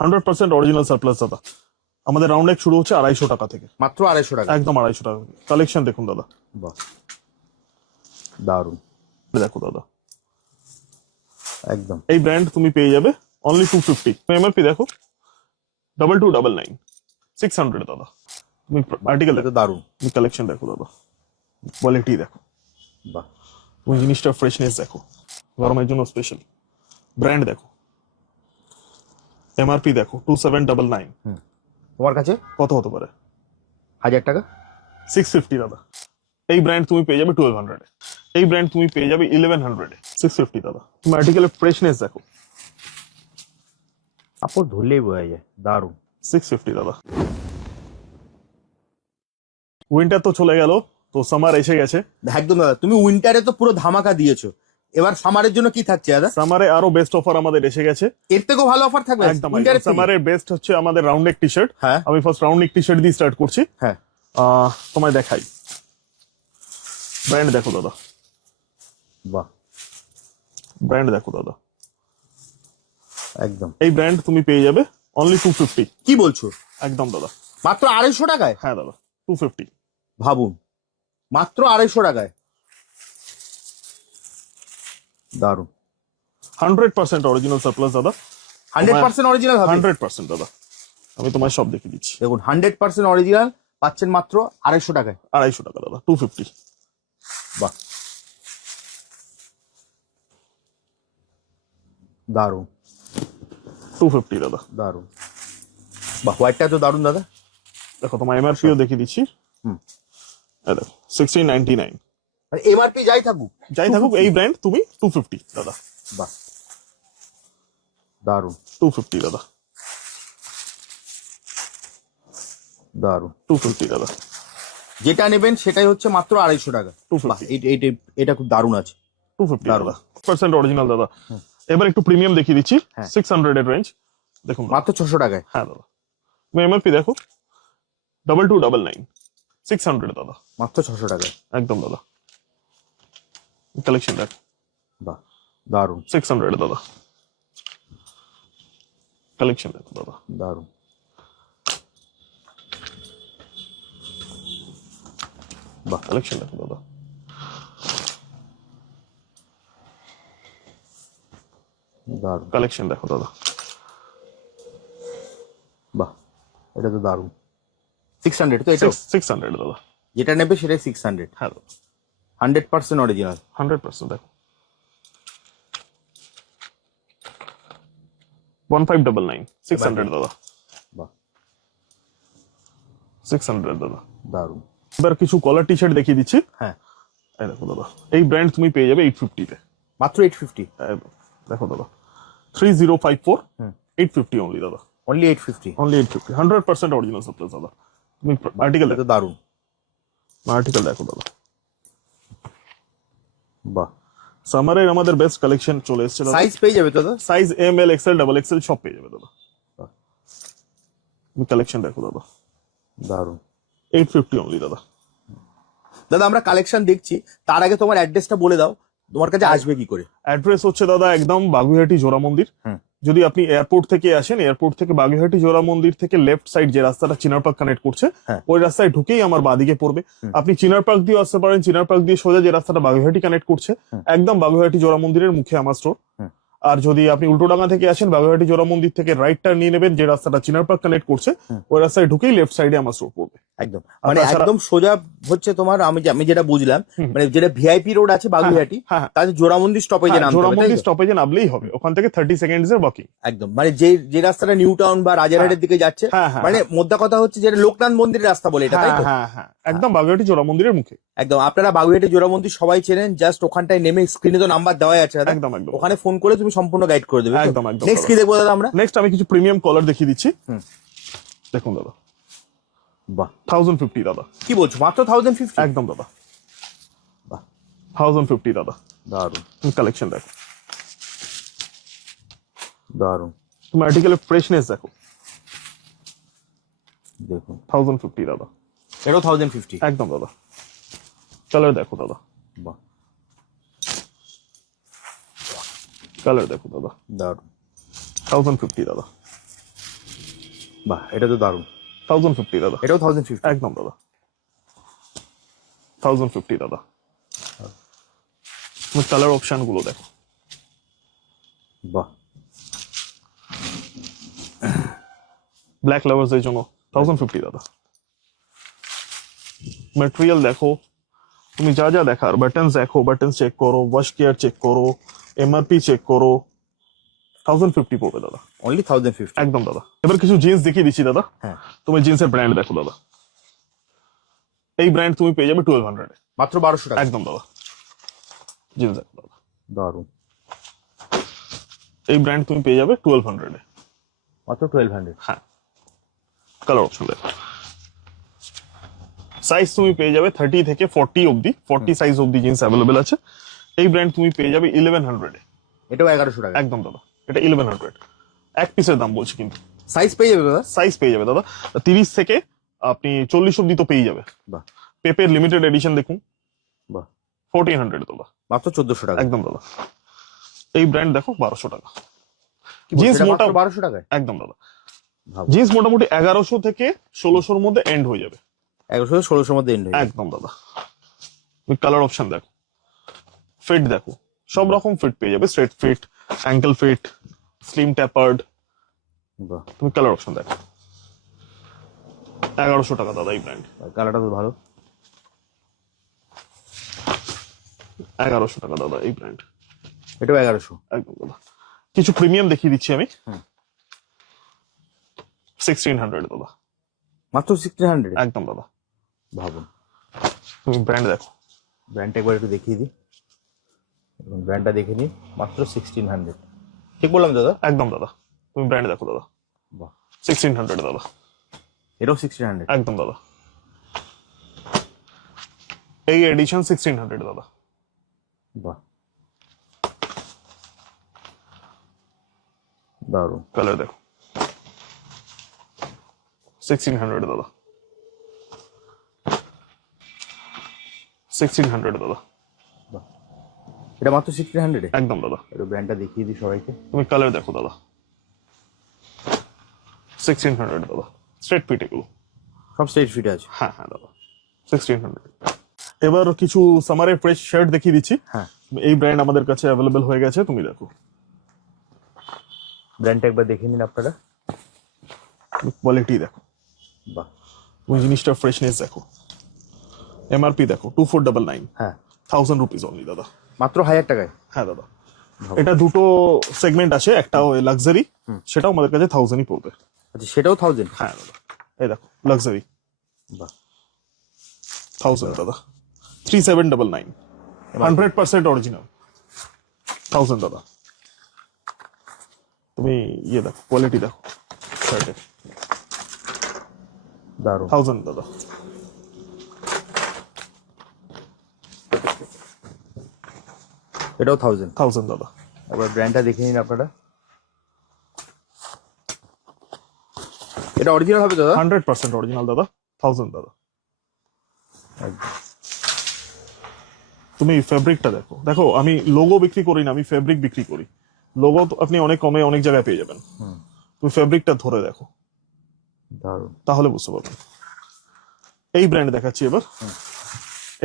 100% original surplus দাদা। আমাদের round এক শুরু হচ্ছে 250 টাকা থেকে, মাত্র 250 টাকা। একদম 250 টাকা। কালেকশন দেখুন দাদা, বাহ দারুন। দেখো দাদা, একদম এই ব্র্যান্ড তুমি পেয়ে যাবে অনলি 250। এমআরপি দেখো 2299, 600 দাদা। তুমি আর্টিকেল এটা দেখো, তো দারুন। তুমি কালেকশন দেখো দাদা, কোয়ালিটি দেখো, বাহ তুমি জিনিসটা ফ্রেশনেস দেখো, গরমের জন্য স্পেশাল। ব্র্যান্ড দেখো, এমআরপি দেখো 2799। তোমার কাছে কত হতে পারে? 1000 টাকা। 650 দাদা। এই ব্র্যান্ড তুমি পেয়ে যাবে 1200, এই ব্র্যান্ড তুমি পেয়ে যাবে 1100, 650 দাদা। তুমি আর্টিকেলের ফ্রেশনেস দেখো, কাপড় ধরলেই বোঝা যায়। দারুন। 650 দাদা। উইন্টার তো চলে গেল, তো সামার এসে গেছে। একদম দাদা, তুমি উইন্টারে তো পুরো ধামাকা দিয়েছো, এবার সামারের জন্য কি থাকছে দাদা? সামারে আরো বেস্ট অফার আমাদের এসে গেছে, এর থেকেও ভালো অফার থাকবে একদম। উইন্টারের থেকে? সামারের বেস্ট হচ্ছে আমাদের রাউন্ড নেক টি শার্ট। হ্যাঁ। আমি first round neck T shirt দিয়ে স্টার্ট করছি। হ্যাঁ তোমায় দেখাই, ব্র্যান্ড দেখো দাদা, বাহ ব্র্যান্ড দেখো দাদা। একদম। এই ব্র্যান্ড তুমি পেয়ে যাবে অনলি 250। কি বলছো? একদম দাদা, মাত্র 250 টাকায়? হ্যাঁ দাদা 250। ভাবুন, মাত্র 250 টাকায়। দারুন। 100% অরিজিনাল সারপ্লাস দাদা, 100% অরিজিনাল হবে? 100% দাদা। আমি তোমায় সব দেখে দিচ্ছি। দেখুন 100% অরিজিনাল পাচ্ছেন মাত্র 250 টাকায়। 250 টাকা দাদা, 250। বাহ দারুন 250 দাদা। দারুন। বাহ হোয়াইটটা তো দারুন দাদা। দেখো তোমার এমআরপিও দেখিয়ে দিচ্ছি। এই দেখো 1699। আর এমআরপি যাই থাকুক, যাই থাকুক, এই ব্র্যান্ড তুমি 250 দাদা। বাহ দারুন 250 দাদা, দারুন। 250 দাদা। যেটা নেবেন সেটাই হচ্ছে মাত্র 250 টাকা। 250 বাহ এটা খুব দারুন আছে। 250 দারুন। দাদা, পার্সেন্ট অরিজিনাল দাদা। এবার একটু প্রিমিয়াম দেখিয়ে দিচ্ছি, হ্যাঁ। 600 এর রেঞ্জ দেখুন মাত্র 600 টাকায়। হ্যাঁ দাদা। তুমি এমআরপি দেখো 2299, 600 দাদা, মাত্র 600 টাকায়। একদম দাদা। কালেকশন দেখো, বাহ দারুন 600 দাদা। কালেকশন দেখো দাদা, দারুন। বাহ কালেকশন দেখো দাদা। দারুন কালেকশন দেখো দাদা। বাহ এটা তো দারুন। 600 তো এটা? 600 দাদা। যেটা নেবে সেটাই 600। হ্যাঁ দাদা, 100% অরিজিনাল। 100% দেখো। 1599, 600 দাদা। বাহ 600 দাদা। দারুন। এবার কিছু কলার টি শার্ট দেখিয়ে দিচ্ছি। হ্যাঁ এই দেখো দাদা, এই ব্র্যান্ড তুমি পেয়ে যাবে 850 তে। মাত্র 850? দেখো দাদা 3054, 850 অনলি দাদা। অনলি 850? অনলি 850, 100% অরিজিনাল সাপ্লাস দাদা। তুমি আর্টিকেল এটা তো দারুন। আর্টিকেল দেখো দাদা। বাহ। সামারের আমাদের বেস্ট কালেকশন চলে এসেছে দাদা। সাইজ পেয়ে যাবে তো দাদা? Size M L XL double XL সব পেয়ে যাবে দাদা। বাহ। তুমি কালেকশন দেখো দাদা, দারুন। 850 অনলি দাদা। দাদা আমরা কালেকশন দেখছি, তার আগে তোমার অ্যাড্রেসটা বলে দাও, তোমার কাছে আসবে কি করে? অ্যাড্রেস হচ্ছে দাদা একদম বাগুইহাটি জোড়া মন্দির। যদি আপনি এয়ারপোর্ট থেকে আসেন, এয়ারপোর্ট থেকে বাগুইহাটি জোড়া মন্দির থেকে লেফট সাইড যে রাস্তাটা চিনার পার্ক কানেক্ট করছে, ওই রাস্তায় ঢুকেই আমার বাদিকে পড়বে। আপনি চিনার পার্ক দিয়ে আসতে পারেন, চিনার পার্ক দিয়ে সোজা যে রাস্তাটা বাগুইহাটি কানেক্ট করছে, একদম বাগুইহাটি জোড়া মন্দিরের মুখে আমার স্টোর। আর যদি আপনি উল্টোডাঙ্গা থেকে আসেন, বাগুইহাটি জোড়া মন্দির থেকে রাইট টার্ন নিয়ে নেবেন, যে রাস্তাটা চিনার পার্ক কানেক্ট করছে, ওই রাস্তায় ঢুকেই লেফট সাইডে আমার স্টোর পড়বে। একদম মানে একদম সোজা হচ্ছে তোমার, আমি যেটা বুঝলাম মানে যেটা ভিআইপি রোড আছে বাগুইহাটি, তাতে জোড়ামন্দির স্টপেজে নামতে হবে। জোড়ামন্দির স্টপেজে নামলেই হবে, ওখান থেকে 30 সেকেন্ডস এর ওয়াকিং। একদম মানে যে রাস্তাটা নিউ টাউন বা রাজারহাটের দিকে যাচ্ছে, মানে মোদ্দা কথা হচ্ছে যেটা লোকনাথ মন্দিরের রাস্তা বলে এটা, তাই তো? হ্যাঁ, একদম বাগুইহাটি জোড়া মন্দিরের মুখে। একদম আপনারা বাগুইহাটি জোড়া মন্দির সবাই চেনেন, জাস্ট ওখানটায় নেমে স্ক্রিনে তো নাম্বার দেওয়া আছে, একদম একদম ওখানে ফোন করে তুমি সম্পূর্ণ গাইড করে দেবে। একদম একদম। নেক্সট কি দেখবো দাদা আমরা? নেক্সট আমি কিছু প্রিমিয়াম কলার দেখিয়ে দিচ্ছি। দেখুন দাদা, বাহ 1050 দাদা। কি বলছো, মাত্র 1050? একদম দাদা, বাহ 1050 দাদা। দারুন কালেকশন দেখো, দারুন। তুমি আর্টিকেলের ফ্রেশনেস দেখো, দেখুন 1050 দাদা। এটাও 1050? একদম দাদা। কালার দেখো দাদা, বাহ কালার দেখো দাদা, দারুন। 1050 দাদা। বাহ, এটা তো দারুণ। 1050 দাদা, এটাও 1050। একদম দাদা 1050 দাদা। তুমি কালার অপশন গুলো দেখো, বাহ, ব্ল্যাক লাভার্স এর জন্য 1050 দাদা। ম্যাটেরিয়াল দেখো, তুমি যা যা দেখার, বাটনস দেখো, বাটনস চেক করো, ওয়াশ কেয়ার চেক করো, এমআরপি চেক করো, 1050 পড়বে দাদা, অনলি 1050। একদম দাদা। এবার কিছু জিন্স দেখিয়ে দিচ্ছি দাদা। হ্যাঁ, তুমি জিন্সের ব্র্যান্ড দেখো দাদা, এই ব্র্যান্ড তুমি পেয়ে যাবে 1200 মাত্র 1200 টাকা। একদম দাদা। জিন্স দেখো দাদা, দারুণ। এই ব্র্যান্ড তুমি পেয়ে যাবে 1200 মাত্র 1200। হ্যাঁ, কালার অপশন দেখো, সাইজ তুমি পেয়ে যাবে 30 থেকে 40 অবধি, 40 সাইজ অবধি জিন্স অ্যাভেলেবেল আছে। এই ব্র্যান্ড তুমি পেয়ে যাবে 1100 এটাও 1100 টাকা। একদম দাদা, এটা 1100 এক পিসের দাম বলছি, কিন্তু সাইজ পেয়ে যাবে দাদা? সাইজ পেয়ে যাবে দাদা 30 থেকে আপনি 40 অবধি তো পেয়ে যাবে। বাহ, পেপের লিমিটেড এডিশন দেখুন, বাহ, 1400 দাদা, মাত্র 1400 টাকা। একদম দাদা। এই ব্র্যান্ড দেখো 1200 টাকা। জিন্স জিন্স মোটা 1200 টাকায়? একদম দাদা। ভালো। জিন্স মোটামুটি 1100 থেকে 1600 মধ্যে এন্ড হয়ে যাবে। 1100 থেকে 1600 মধ্যে এন্ড হয়ে যাবে। একদম দাদা। তুমি কালার অপশন দেখো, ফিট দেখো, সব রকম ফিট পেয়ে যাবে, straight fit, ankle fit, slim tapered. বাহ, তুমি কালার অপশন দেখো, 1100 টাকা দাদা এই ব্র্যান্ড, কালারটা তো ভালো। 1100 টাকা দাদা এই ব্র্যান্ড, এটাও 1100। একদম দাদা। কিছু প্রিমিয়াম দেখিয়ে দিচ্ছি আমি, 1600 দাদা, মাত্র 1600? একদম দাদা। ভাবুন। তুমি ব্র্যান্ড দেখো, ব্র্যান্ডটা একবার একটু দেখিয়ে দিই। ব্র্যান্ডটা দেখে নিই, মাত্র 1600। ঠিক বললাম দাদা? একদম দাদা। তুমি ব্র্যান্ড দেখো দাদা, বাহ, 1600 দাদা, এটাও 1600? একদম দাদা। এই এডিশন 1600 দাদা। বাহ, দারুণ। কালার দেখো, 1600 দাদা, 1600 দাদা, বাহ, এটা মাত্র 1600? একদম দাদা। একটু ব্র্যান্ডটা দেখিয়ে দিই সবাইকে। তুমি কালার দেখো দাদা, 1600 দাদা, স্ট্রেট ফিট এগুলো, সব স্ট্রেট ফিট আছে? হ্যাঁ হ্যাঁ দাদা, 1600। এবার কিছু সামারের ফ্রেশ শার্ট দেখিয়ে দিচ্ছি। হ্যাঁ, এই ব্র্যান্ড আমাদের কাছে অ্যাভেলেবেল হয়ে গেছে, তুমি দেখো, ব্র্যান্ডটা একবার দেখে নিন আপনারা। কোয়ালিটি দেখো, বাহ, তুমি জিনিসটা ফ্রেশনেস দেখো, এমআরপি দেখো 2499, হ্যাঁ, 1000 রুপিস অনলি দাদা, মাত্র 1000 টাকায়? হ্যাঁ দাদা। এটা দুটো সেগমেন্ট আছে, একটা লাক্সারি, সেটাও আমাদের কাছে 1000ই পড়বে। আচ্ছা, সেটাও 1000? হ্যাঁ দাদা, এই দেখো লাক্সারি, বাহ, 1000 দাদা, 3799, 100% অরিজিনাল, 1000 দাদা। তুমি ইয়ে দেখো, কোয়ালিটি দেখো শার্টের, দারুণ। 1000 দাদা। এটাও 1000? 1000 দাদা। একবার ব্র্যান্ডটা দেখে নিন আপনারা। এটা অরিজিনাল হবে দাদা? 100% অরিজিনাল দাদা, 1000 দাদা। একদম। তুমি ফেব্রিকটা দেখো, দেখো আমি লোগো বিক্রি করি না, আমি ফেব্রিক বিক্রি করি। লোগো তো আপনি অনেক কমে অনেক জায়গায় পেয়ে যাবেন, তুমি ফেব্রিকটা ধরে দেখো, দারুণ। তাহলে বুঝতে পারবেন। এই ব্র্যান্ড দেখাচ্ছি এবার,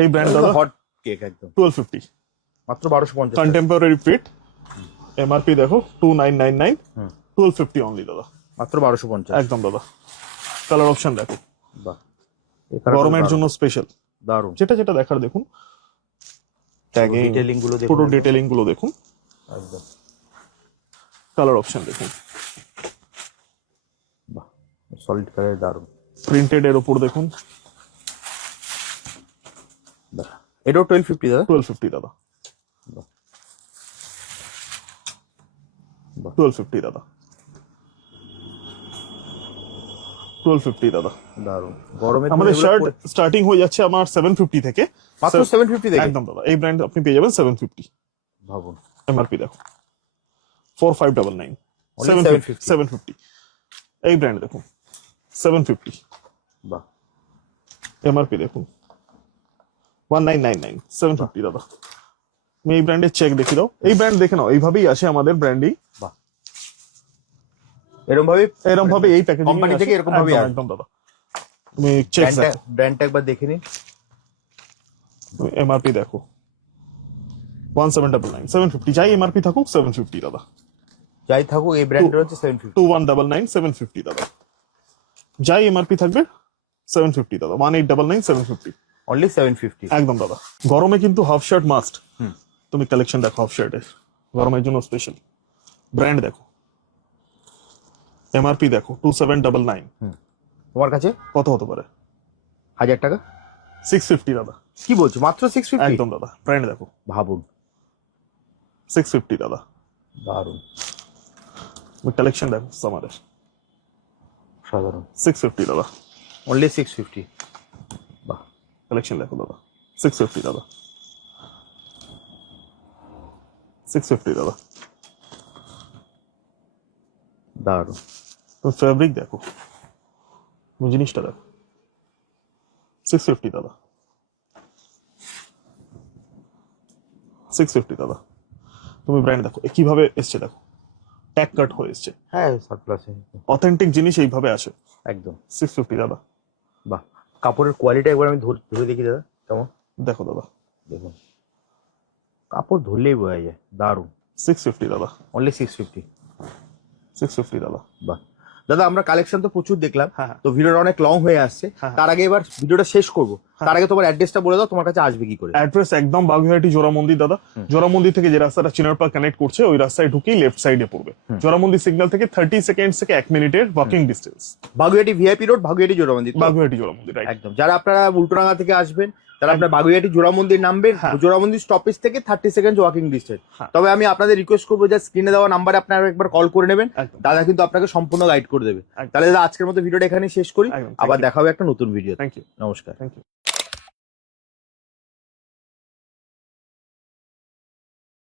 এই ব্র্যান্ড দাদা হট কেক একদম। 1250, মাত্র 1250? কন্টেম্পোরারি ফিট, এমআরপি দেখো 2999, 1250 অনলি দাদা, মাত্র 1250? একদম দাদা। কালার অপশন দেখো, বাহ, গরমের জন্য স্পেশাল, দারুণ। যেটা যেটা দেখার দেখুন, ট্যাগিং, ডিটেইলিং গুলো দেখুন, পুরো ডিটেইলিং গুলো দেখুন, একদম। কালার অপশন দেখুন, বাহ, সলিড কালার, দারুণ। প্রিন্টেড এর উপর দেখুন, বাহ, এটাও 1250 দাদা? 1250 দাদা, বাহ, 1250 দাদা, 1250 দাদা। দারুণ। গরমে আমাদের শার্ট স্টার্টিং হয়ে যাচ্ছে আমার 750 থেকে, মাত্র 750 থেকে? একদম দাদা। এই ব্র্যান্ড আপনি পেয়ে যাবেন 750, ভাবুন। এমআরপি দেখো 4599, Only 750? 750। এই ব্র্যান্ড দেখুন 750, বাহ, এমআরপি দেখুন 1999, 750 দাদা। তুমি এই ব্র্যান্ডের চেক দেখে দাও, এই ব্র্যান্ড দেখে নাও, এইভাবেই আসে আমাদের ব্র্যান্ডিং। বাহ, এরকম ভাবে এই প্যাকেজিং কোম্পানি থেকে এরকম ভাবে একদম দাদা। তুমি চেক ব্র্যান্ডটা একবার দেখে নিন, এমআরপি দেখো 1799 750 যাই এমআরপি থাকুক 750 দাদা, যাই থাকুক এই ব্র্যান্ডের হচ্ছে 750 2199 750 দাদা, যাই এমআরপি থাকবে 750 দাদা, 1899 750 অনলি 750 একদম দাদা। গরমে কিন্তু হাফ শার্ট মাস্ট, তুমি কালেকশন দেখো হাফ শার্টের, গরমের জন্য স্পেশাল। ব্র্যান্ড দেখো, এমআরপি দেখো 2799, তোমার কাছে কত হতে পারে? 1000 টাকা 650 দাদা। কি বলছো, মাত্র 650? একদম দাদা। ব্র্যান্ড দেখো, ভাবুন 650 দাদা। দারুন, কালেকশন দেখো সামারের, সাধারণ 650 দাদা, অনলি 650। বাহ, কালেকশন দেখো দাদা 650 দাদা, 650 দাদা। দারুন, তো ফেব্রিক দেখো, তুমি জিনিসটা দেখো 650 দাদা, 650 দাদা। তুমি ব্র্যান্ড দেখো কিভাবে এসছে, দেখো ট্যাগ কাট হয়ে এসছে, হ্যাঁ সারপ্লাস অথেন্টিক জিনিস এইভাবে আসে, একদম 650 দাদা। বাহ, কাপড়ের কোয়ালিটি একবার আমি ধরে দেখি দাদা কেমন, দেখো দাদা, দেখুন কাপড় ধরলেই বোঝা যায়, দারুন 650 দাদা, অনলি 650। 650 দাদা। বাহ দাদা, আমরা কালেকশন তো প্রচুর দেখলাম, হ্যাঁ। তো ভিডিওটা অনেক লং হয়ে আসছে, তার আগে এবার ভিডিওটা শেষ করবো, তার আগে তোমার অ্যাড্রেসটা বলে দাও, তোমার কাছে আসবে কি করে? অ্যাড্রেস একদম বাগুইহাটি জোড়া মন্দির দাদা। জোড়া মন্দির থেকে যে রাস্তাটা চিনার পার্ক কানেক্ট করছে ওই রাস্তায় ঢুকেই লেফট সাইডে পড়বে। জোড়া মন্দির সিগন্যাল থেকে 30 সেকেন্ড থেকে 1 মিনিটের walking distance. Baguiati VIP road, Baguiati জোড়া মন্দির। বাগুইহাটি জোড়া মন্দির, রাইট। একদম, যারা আপনারা উল্টোডাঙ্গা থেকে আসবেন তারা আপনার বাগুইহাটি জোড়া মন্দির নামবেন, জোড়া মন্দির স্টপেজ থেকে 30 সেকেন্ড ওয়াকিং ডিস্টেন্স। তবে আমি আপনাদের রিকোয়েস্ট করবো যে স্ক্রিনে দেওয়া নাম্বারে আপনারা একবার কল করে নেবেন, দাদা কিন্তু আপনাকে সম্পূর্ণ গাইড করে দেবে। তাহলে দাদা আজকের মতো ভিডিওটা এখানে শেষ করি, আবার দেখা হবে একটা নতুন ভিডিও। থ্যাংক ইউ, নমস্কার। Thank you.